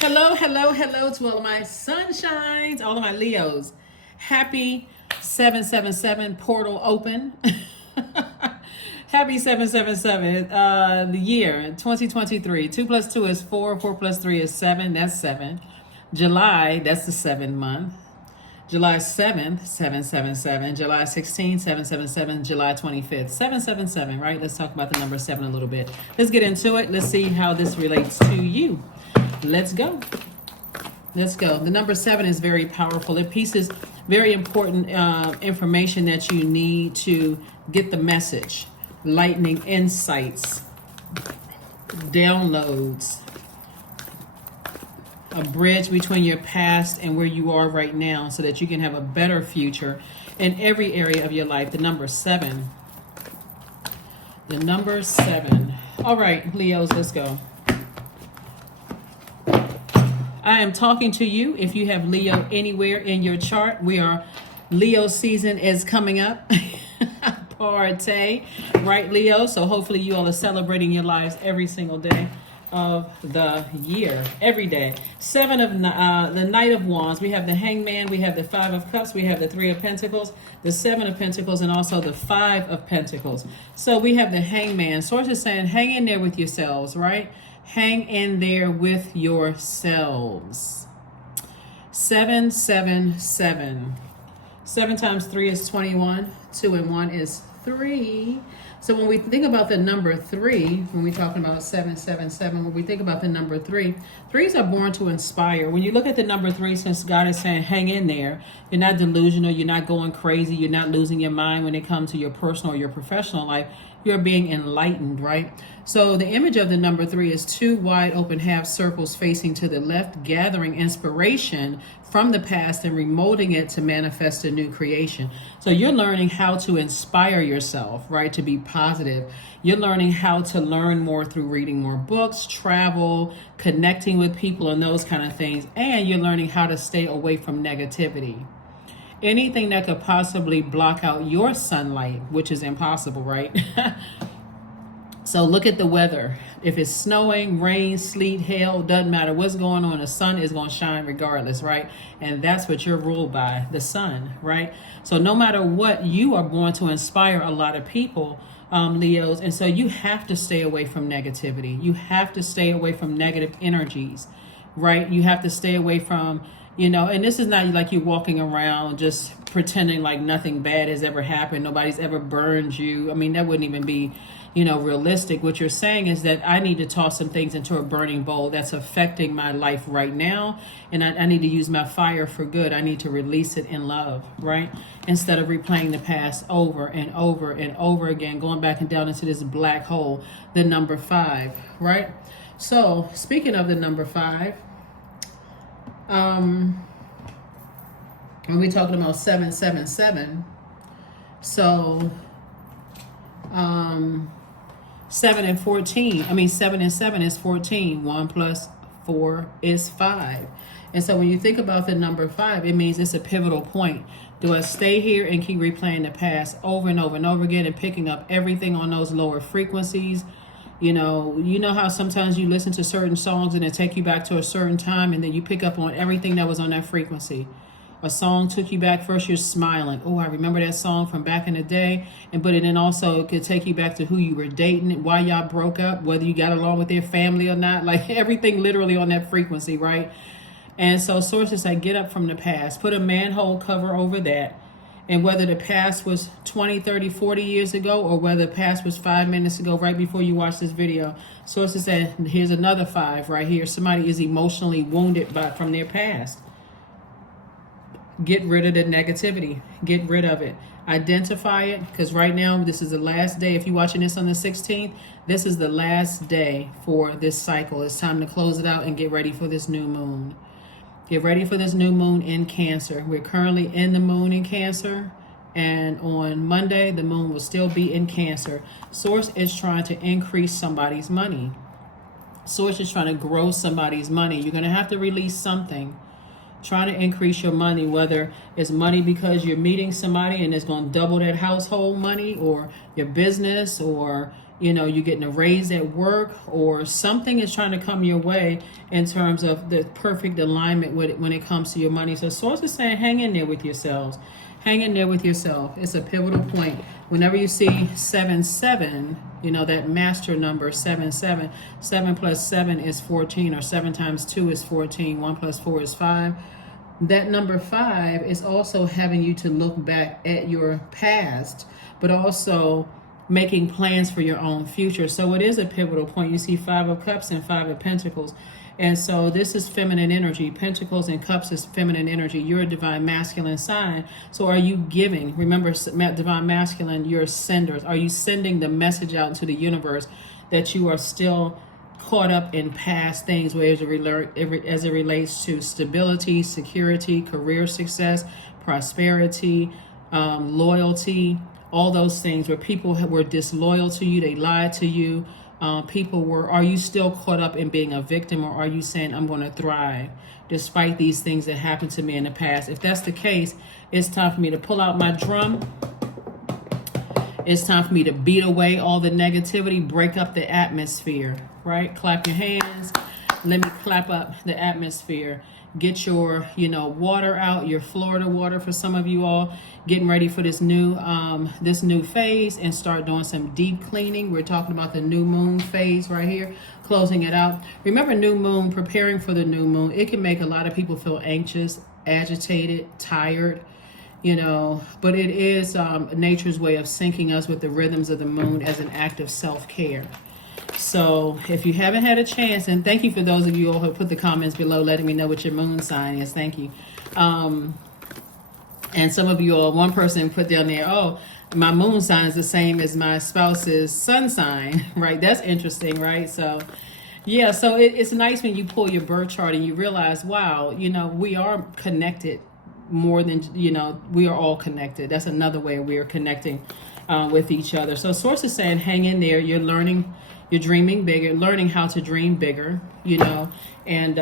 Hello, hello, hello to all of my sunshines, all of my Leos. Happy 777 portal open. Happy 777, the year 2023. 2 plus 2 is 4, 4 plus 3 is 7, that's 7. July, that's the 7th month. July 7th, 777. July 16th, 777. July 25th, 777, right? Let's talk about the number 7 a little bit. Let's get into it. Let's see how this relates to you. Let's go. Let's go. The number 7 is very powerful. It pieces very important information that you need to get the message. Lightning insights, downloads, a bridge between your past and where you are right now so that you can have a better future in every area of your life. The number 7. The number 7. All right, Leos, let's go. I am talking to you. If you have Leo anywhere in your chart, Leo season is coming up. Party, right, Leo? So hopefully you all are celebrating your lives every single day of the year, every day. 7 of the Knight of Wands. We have the Hangman. We have the 5 of Cups. We have the 3 of Pentacles, the 7 of Pentacles, and also the 5 of Pentacles. So we have the Hangman. Source is saying, hang in there with yourselves, right? Hang in there with yourselves. 777. 7 times 3 is 21. 2 and 1 is 3. So when we think about the number 3, when we're talking about 777, when we think about the number 3, 3s are born to inspire. When you look at the number 3, since God is saying hang in there, you're not delusional, you're not going crazy, you're not losing your mind when it comes to your personal or your professional life. You're being enlightened, right? So the image of the number 3 is 2 wide open half circles facing to the left, gathering inspiration from the past and remolding it to manifest a new creation. So you're learning how to inspire yourself, right? To be positive. You're learning how to learn more through reading more books, travel, connecting with people, and those kind of things. And you're learning how to stay away from negativity. Anything that could possibly block out your sunlight, which is impossible, right? So look at the weather. If it's snowing, rain, sleet, hail, doesn't matter what's going on, the sun is going to shine regardless, right? And that's what you're ruled by, the sun, right? So no matter what, you are born to inspire a lot of people, Leos. And so you have to stay away from negativity. You have to stay away from negative energies, right? You have to stay away from, and this is not like you're walking around just pretending like nothing bad has ever happened. Nobody's ever burned you. I mean, that wouldn't even be, realistic. What you're saying is that I need to toss some things into a burning bowl that's affecting my life right now. And I need to use my fire for good. I need to release it in love, right? Instead of replaying the past over and over and over again, going back and down into this black hole, the number 5, right? So speaking of the number 5, when we're talking about 777, so 7 and 7 is 14. 1 plus 4 is 5. And so when you think about the number 5, it means it's a pivotal point. Do I stay here and keep replaying the past over and over and over again and picking up everything on those lower frequencies? You know how sometimes you listen to certain songs and it take you back to a certain time, and then you pick up on everything that was on that frequency. A song took you back. First, you're smiling. Oh, I remember that song from back in the day. But it then also could take you back to who you were dating, why y'all broke up, whether you got along with their family or not. Like everything literally on that frequency, right? And so sources say get up from the past. Put a manhole cover over that. And whether the past was 20, 30, 40 years ago, or whether the past was 5 minutes ago, right before you watch this video, sources say here's another 5 right here. Somebody is emotionally wounded from their past. Get rid of the negativity. Get rid of it. Identify it, because right now this is the last day. If you're watching this on the 16th, this is the last day for this cycle. It's time to close it out and get ready for this new moon. Get ready for this new moon in Cancer. We're currently in the moon in Cancer, and on Monday the moon will still be in Cancer. Source is trying to increase somebody's money. Source is trying to grow somebody's money. You're going to have to release something. Trying to increase your money, whether it's money because you're meeting somebody and it's going to double that household money, or your business, or you know, you're getting a raise at work, or something is trying to come your way in terms of the perfect alignment with it when it comes to your money. So Source is saying, hang in there with yourselves. Hang in there with yourself. It's a pivotal point. Whenever you see 7-7, you know, that master number 7-7, 7 plus 7 is 14, or 7 times 2 is 14, 1 plus 4 is 5. That number 5 is also having you to look back at your past, but also making plans for your own future. So it is a pivotal point. You see 5 of Cups and 5 of Pentacles. And so this is feminine energy. Pentacles and Cups is feminine energy. You're a divine masculine sign. So are you giving? Remember, divine masculine, you're senders. Are you sending the message out into the universe that you are still caught up in past things, where as it relates to stability, security, career success, prosperity, loyalty, all those things, where people were disloyal to you, they lied to you, are you still caught up in being a victim, or are you saying, I'm going to thrive despite these things that happened to me in the past? If that's the case, it's time for me to pull out my drum. It's time for me to beat away all the negativity, break up the atmosphere, right? Clap your hands. Let me clap up the atmosphere. Get your, water out, your Florida water for some of you all, getting ready for this new phase, and start doing some deep cleaning. We're talking about the new moon phase right here, closing it out. Remember, new moon, preparing for the new moon, it can make a lot of people feel anxious, agitated, tired, but it is nature's way of syncing us with the rhythms of the moon as an act of self-care. So if you haven't had a chance, and thank you for those of you all who put the comments below letting me know what your moon sign is. Thank you. And some of you all, one person put down there, oh, my moon sign is the same as my spouse's sun sign, right? That's interesting, right? So yeah, so it's nice when you pull your birth chart and you realize, wow, we are connected more than, we are all connected. That's another way we are connecting with each other. So Source is saying, hang in there. You're learning. You're dreaming bigger, learning how to dream bigger, and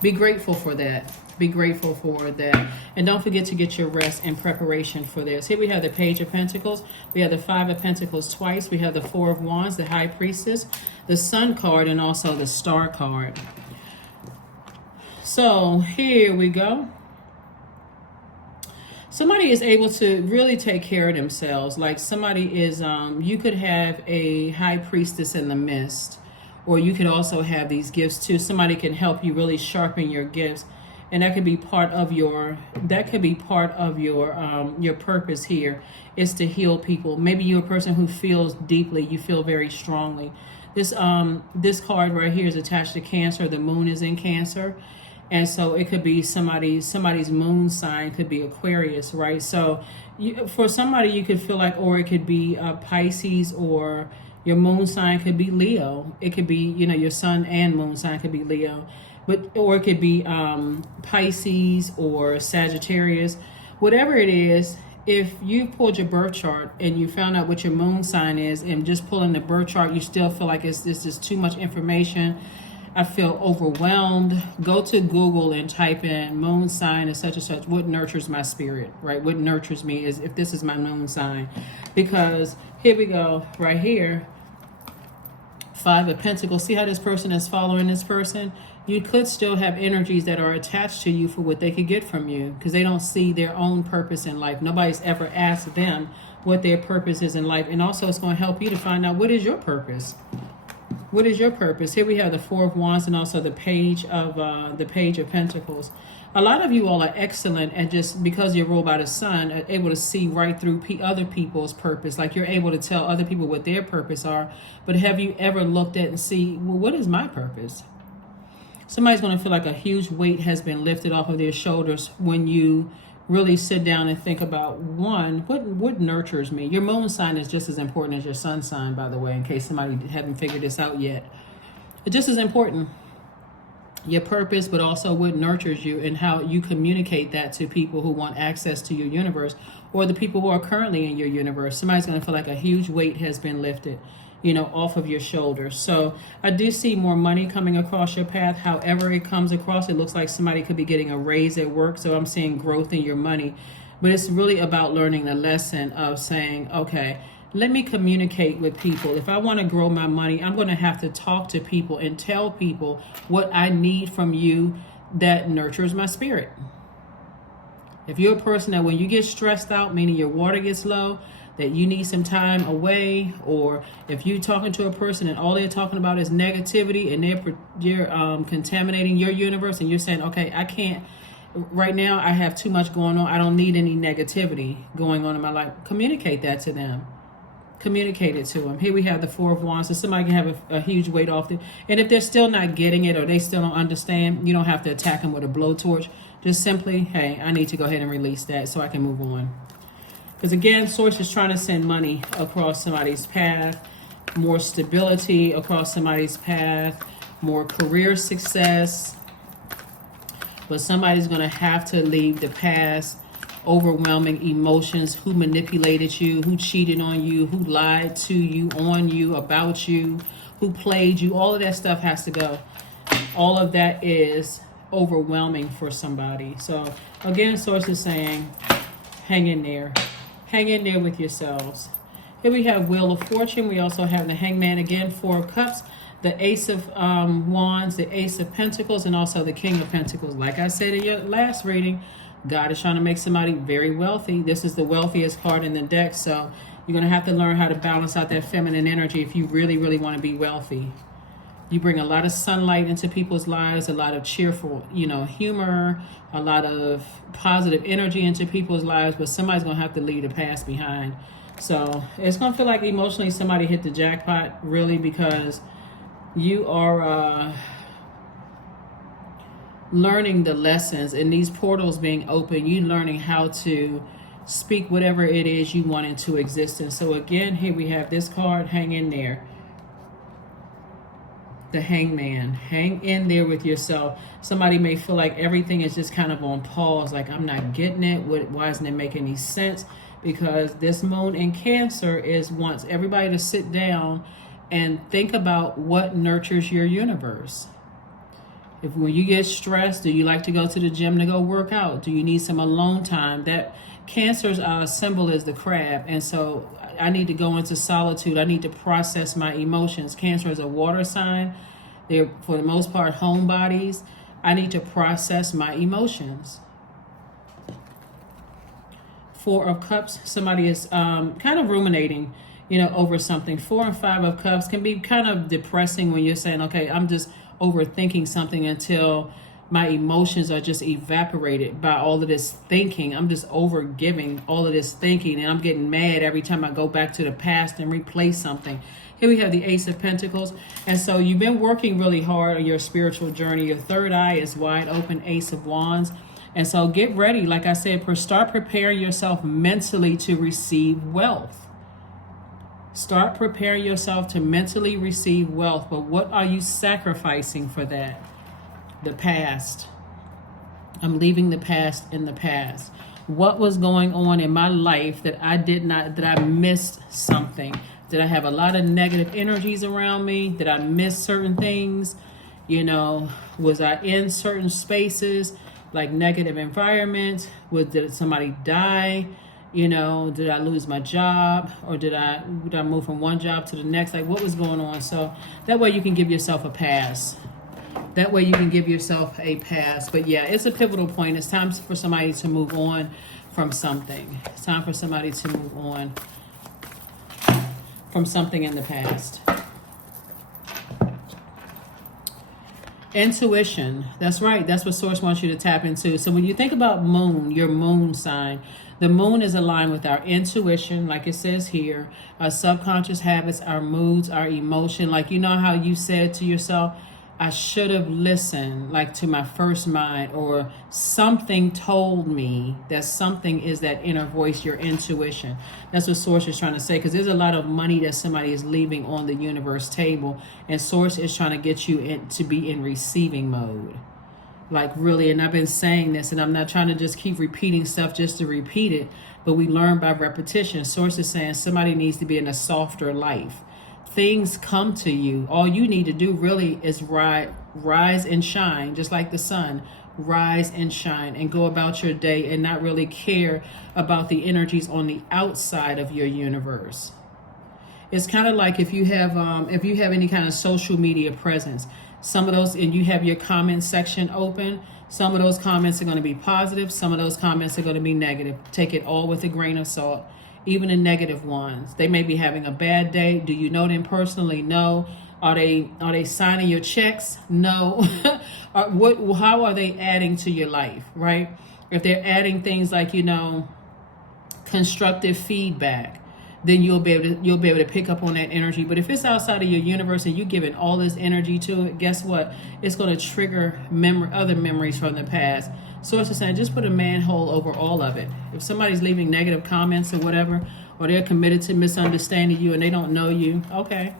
be grateful for that. Be grateful for that. And don't forget to get your rest in preparation for this. Here we have the Page of Pentacles. We have the 5 of Pentacles twice. We have the 4 of Wands, the High Priestess, the Sun card, and also the Star card. So here we go. Somebody is able to really take care of themselves. Like somebody is, you could have a high priestess in the mist, or you could also have these gifts too. Somebody can help you really sharpen your gifts, and that could be part of your, your purpose here is to heal people. Maybe you're a person who feels deeply, you feel very strongly. This card right here is attached to Cancer. The moon is in Cancer. And so it could be somebody's moon sign could be Aquarius, right? So for somebody, you could feel like, or it could be Pisces, or your moon sign could be Leo. It could be, your sun and moon sign could be Leo, or it could be Pisces or Sagittarius. Whatever it is, if you pulled your birth chart and you found out what your moon sign is, and just pulling the birth chart, you still feel like it's just too much information, I feel overwhelmed, go to Google and type in moon sign and such, what nurtures my spirit, right? What nurtures me is if this is my moon sign. Because here we go, right here, 5 of Pentacles. See how this person is following this person? You could still have energies that are attached to you for what they could get from you, because they don't see their own purpose in life. Nobody's ever asked them what their purpose is in life. And also it's going to help you to find out, what is your purpose? What is your purpose? Here we have the 4 of Wands and also the Page of Pentacles. A lot of you all are excellent at, just because you're ruled by the sun, are able to see right through other people's purpose. Like you're able to tell other people what their purpose are. But have you ever looked at and see, well, what is my purpose? Somebody's going to feel like a huge weight has been lifted off of their shoulders when you really sit down and think about, one, what nurtures me? Your moon sign is just as important as your sun sign, by the way, in case somebody haven't figured this out yet. It's just as important, your purpose, but also what nurtures you and how you communicate that to people who want access to your universe, or the people who are currently in your universe. Somebody's going to feel like a huge weight has been lifted, off of your shoulders. So I do see more money coming across your path. However it comes across, it looks like somebody could be getting a raise at work. So I'm seeing growth in your money. But it's really about learning the lesson of saying, okay, let me communicate with people. If I want to grow my money, I'm going to have to talk to people and tell people what I need from you that nurtures my spirit. If you're a person that when you get stressed out, meaning your water gets low, that you need some time away, or if you're talking to a person and all they're talking about is negativity and you're contaminating your universe, and you're saying, okay, I can't, right now I have too much going on, I don't need any negativity going on in my life, communicate that to them. Communicate it to them. Here we have the Four of Wands, so somebody can have a huge weight off them. And if they're still not getting it or they still don't understand, you don't have to attack them with a blowtorch. Just simply, hey, I need to go ahead and release that so I can move on. Because again, Source is trying to send money across somebody's path, more stability across somebody's path, more career success. But somebody's going to have to leave the past, overwhelming emotions, who manipulated you, who cheated on you, who lied to you, on you, about you, who played you. All of that stuff has to go. All of that is overwhelming for somebody. So again, Source is saying, hang in there. Hang in there with yourselves. Here we have Wheel of Fortune. We also have the Hangman again, Four of Cups, the Ace of Wands, the Ace of Pentacles, and also the King of Pentacles. Like I said in your last reading, God is trying to make somebody very wealthy. This is the wealthiest card in the deck, so you're going to have to learn how to balance out that feminine energy if you really, really want to be wealthy. You bring a lot of sunlight into people's lives, a lot of cheerful, humor, a lot of positive energy into people's lives, but somebody's going to have to leave the past behind. So it's going to feel like emotionally somebody hit the jackpot, really, because you are learning the lessons, and these portals being open, you learning how to speak whatever it is you want into existence. So again, here we have this card, hang in there. The Hangman. Hang in there with yourself. Somebody may feel like everything is just kind of on pause, like I'm not getting it. Why doesn't it make any sense? Because this moon in Cancer wants everybody to sit down and think about what nurtures your universe. If when you get stressed, do you like to go to the gym to go work out? Do you need some alone time? That Cancer's symbol is the crab, and so I need to go into solitude. I need to process my emotions. Cancer is a water sign. They're, for the most part, homebodies. I need to process my emotions. Four of Cups. Somebody is kind of ruminating, over something. 4 and 5 of Cups can be kind of depressing when you're saying, okay, I'm just overthinking something until my emotions are just evaporated by all of this thinking. I'm just overgiving all of this thinking, and I'm getting mad every time I go back to the past and replay something. Here we have the Ace of Pentacles. And so you've been working really hard on your spiritual journey. Your third eye is wide open, Ace of Wands. And so get ready. Like I said, start preparing yourself mentally to receive wealth. Start preparing yourself to mentally receive wealth. But what are you sacrificing for that? The past. I'm leaving the past in the past. What was going on in my life that I missed something? Did I have a lot of negative energies around me? Did I miss certain things? Was I in certain spaces, like negative environments? Did somebody die? Did I lose my job, or did I move from one job to the next? Like, what was going on? So that way you can give yourself a pass. But yeah, it's a pivotal point. It's time for somebody to move on from something. It's time for somebody to move on from something in the past. Intuition. That's right. That's what Source wants you to tap into. So when you think about moon, your moon sign, the moon is aligned with our intuition, like it says here, our subconscious habits, our moods, our emotion. Like, how you said to yourself, I should have listened, like, to my first mind, or something told me that something is that inner voice, your intuition. That's what Source is trying to say, because there's a lot of money that somebody is leaving on the universe table, and Source is trying to get you to be in receiving mode. Like, really, and I've been saying this, and I'm not trying to just keep repeating stuff just to repeat it, but we learn by repetition. Source is saying somebody needs to be in a softer life. Things come to you. All you need to do really is rise and shine, just like the sun. Rise and shine and go about your day and not really care about the energies on the outside of your universe. It's kind of like if you have any kind of social media presence, some of those, and you have your comment section open, some of those comments are going to be positive, some of those comments are going to be negative. Take it all with a grain of salt. Even the negative ones, they may be having a bad day. Do you know them personally? No. Are they signing your checks? No. How are they adding to your life, right? If they're adding things like, constructive feedback, then you'll be able to pick up on that energy. But if it's outside of your universe and you're giving all this energy to it, guess what? It's going to trigger other memories from the past. Source is saying, just put a manhole over all of it. If somebody's leaving negative comments or whatever, or they're committed to misunderstanding you and they don't know you, okay.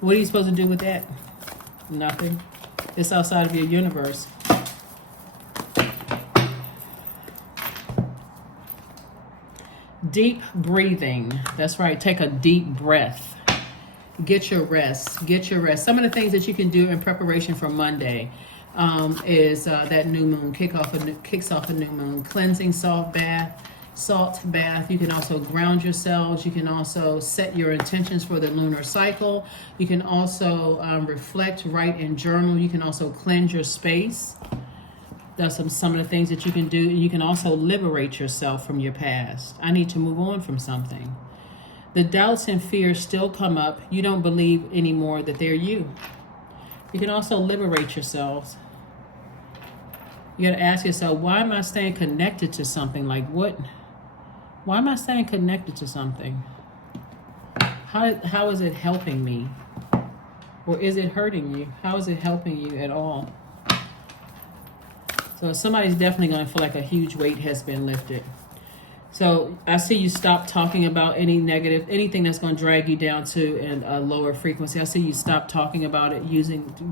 What are you supposed to do with that? Nothing. It's outside of your universe. Deep breathing. That's right. Take a deep breath. Get your rest. Get your rest. Some of the things that you can do in preparation for Monday is that new moon kicks off a new moon. Cleansing salt bath. You can also ground yourselves. You can also set your intentions for the lunar cycle. You can also reflect, write, and journal. You can also cleanse your space. That's some of the things that you can do. You can also liberate yourself from your past. I need to move on from something. The doubts and fears still come up. You don't believe anymore that they're you. You can also liberate yourselves. You got to ask yourself, why am I staying connected to something? Like what? Why am I staying connected to something? How is it helping me? Or is it hurting you? How is it helping you at all? So somebody's definitely going to feel like a huge weight has been lifted. So I see you stop talking about anything that's going to drag you down to a lower frequency. I see you stop talking about it,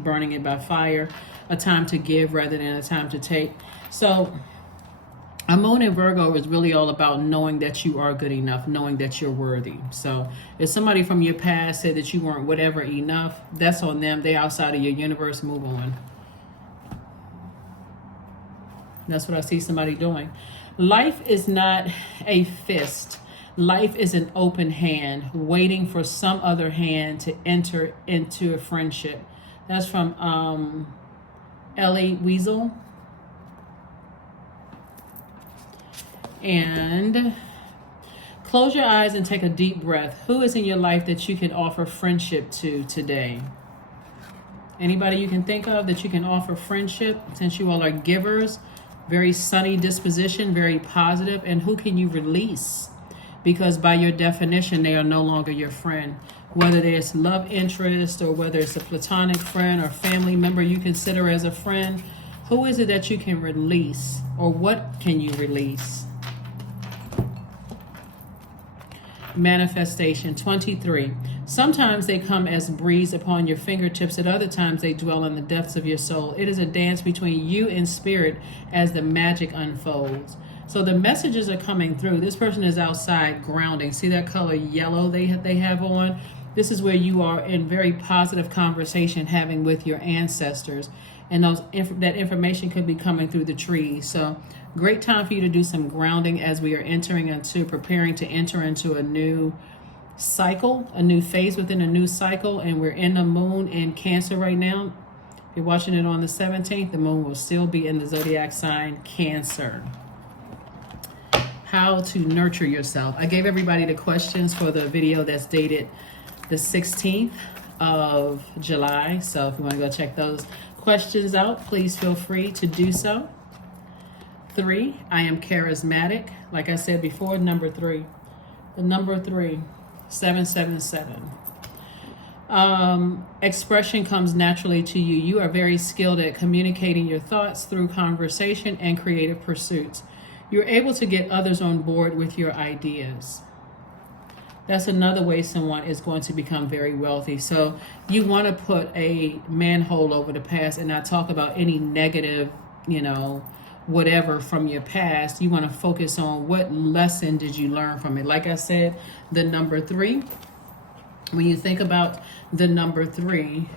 burning it by fire, a time to give rather than a time to take. So a moon in Virgo is really all about knowing that you are good enough, knowing that you're worthy. So if somebody from your past said that you weren't whatever enough, that's on them. They're outside of your universe. Move on. That's what I see somebody doing. Life is not a fist. Life is an open hand, waiting for some other hand to enter into a friendship. That's from Ellie Weasel. And close your eyes and take a deep breath. Who is in your life that you can offer friendship to today? Anybody you can think of that you can offer friendship, since you all are givers? Very sunny disposition, very positive. And who can you release? Because by your definition, they are no longer your friend. Whether there's love interest or whether it's a platonic friend or family member you consider as a friend, who is it that you can release? Or what can you release? Manifestation 23. Sometimes they come as breeze upon your fingertips. At other times they dwell in the depths of your soul. It is a dance between you and spirit as the magic unfolds. So the messages are coming through. This person is outside grounding. See that color yellow they have on? This is where you are in very positive conversation having with your ancestors. And that information could be coming through the trees. So great time for you to do some grounding as we are preparing to enter into a new cycle, a new phase within a new cycle. And we're in the moon in Cancer right now. If you're watching it on the 17th, the moon will still be in the zodiac sign Cancer. How to nurture yourself. I gave everybody the questions for the video that's dated the 16th of July. So if you want to go check those questions out, please feel free to do so. 3, I am charismatic. Like I said before, number 3. The number 3, 777. Expression comes naturally to you. You are very skilled at communicating your thoughts through conversation and creative pursuits. You're able to get others on board with your ideas. That's another way someone is going to become very wealthy. So you want to put a manhole over the past and not talk about any negative, whatever from your past. You want to focus on what lesson did you learn from it. Like I said, the number 3, when you think about the number 3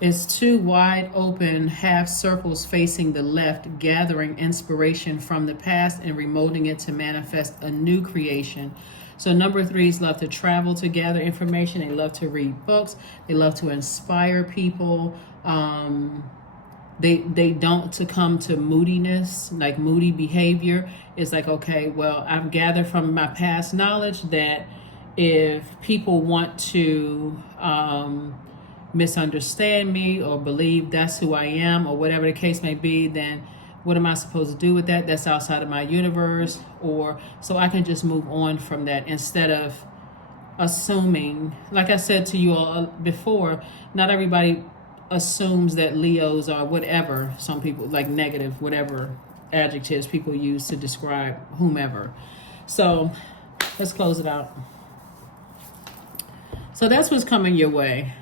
is 2 wide open half circles facing the left, gathering inspiration from the past and remolding it to manifest a new creation. So number threes love to travel to gather information. They love to read books. They love to inspire people. They don't succumb to moodiness, like moody behavior. It's like, okay, well, I've gathered from my past knowledge that if people want to misunderstand me or believe that's who I am or whatever the case may be, then what am I supposed to do with that? That's outside of my universe. Or so I can just move on from that instead of assuming. Like I said to you all before, not everybody assumes that Leos are whatever. Some people like negative, whatever adjectives people use to describe whomever. So let's close it out. So that's what's coming your way.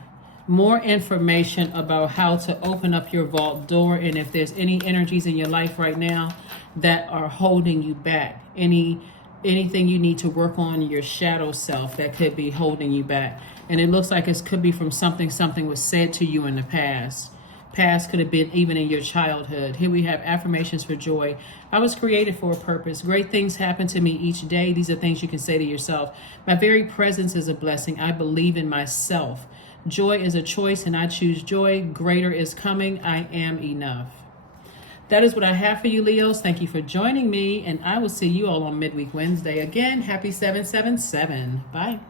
More information about how to open up your vault door, and if there's any energies in your life right now that are holding you back, anything you need to work on your shadow self that could be holding you back. And it looks like it could be from something was said to you in the past. Past could have been even in your childhood. Here we have affirmations for joy. I was created for a purpose. Great things happen to me each day. These are things you can say to yourself. My very presence is a blessing. I believe in myself. Joy is a choice and I choose joy. Greater is coming. I am enough. That is what I have for you, Leos. Thank you for joining me, and I will see you all on Midweek Wednesday. Again, happy 777. Bye.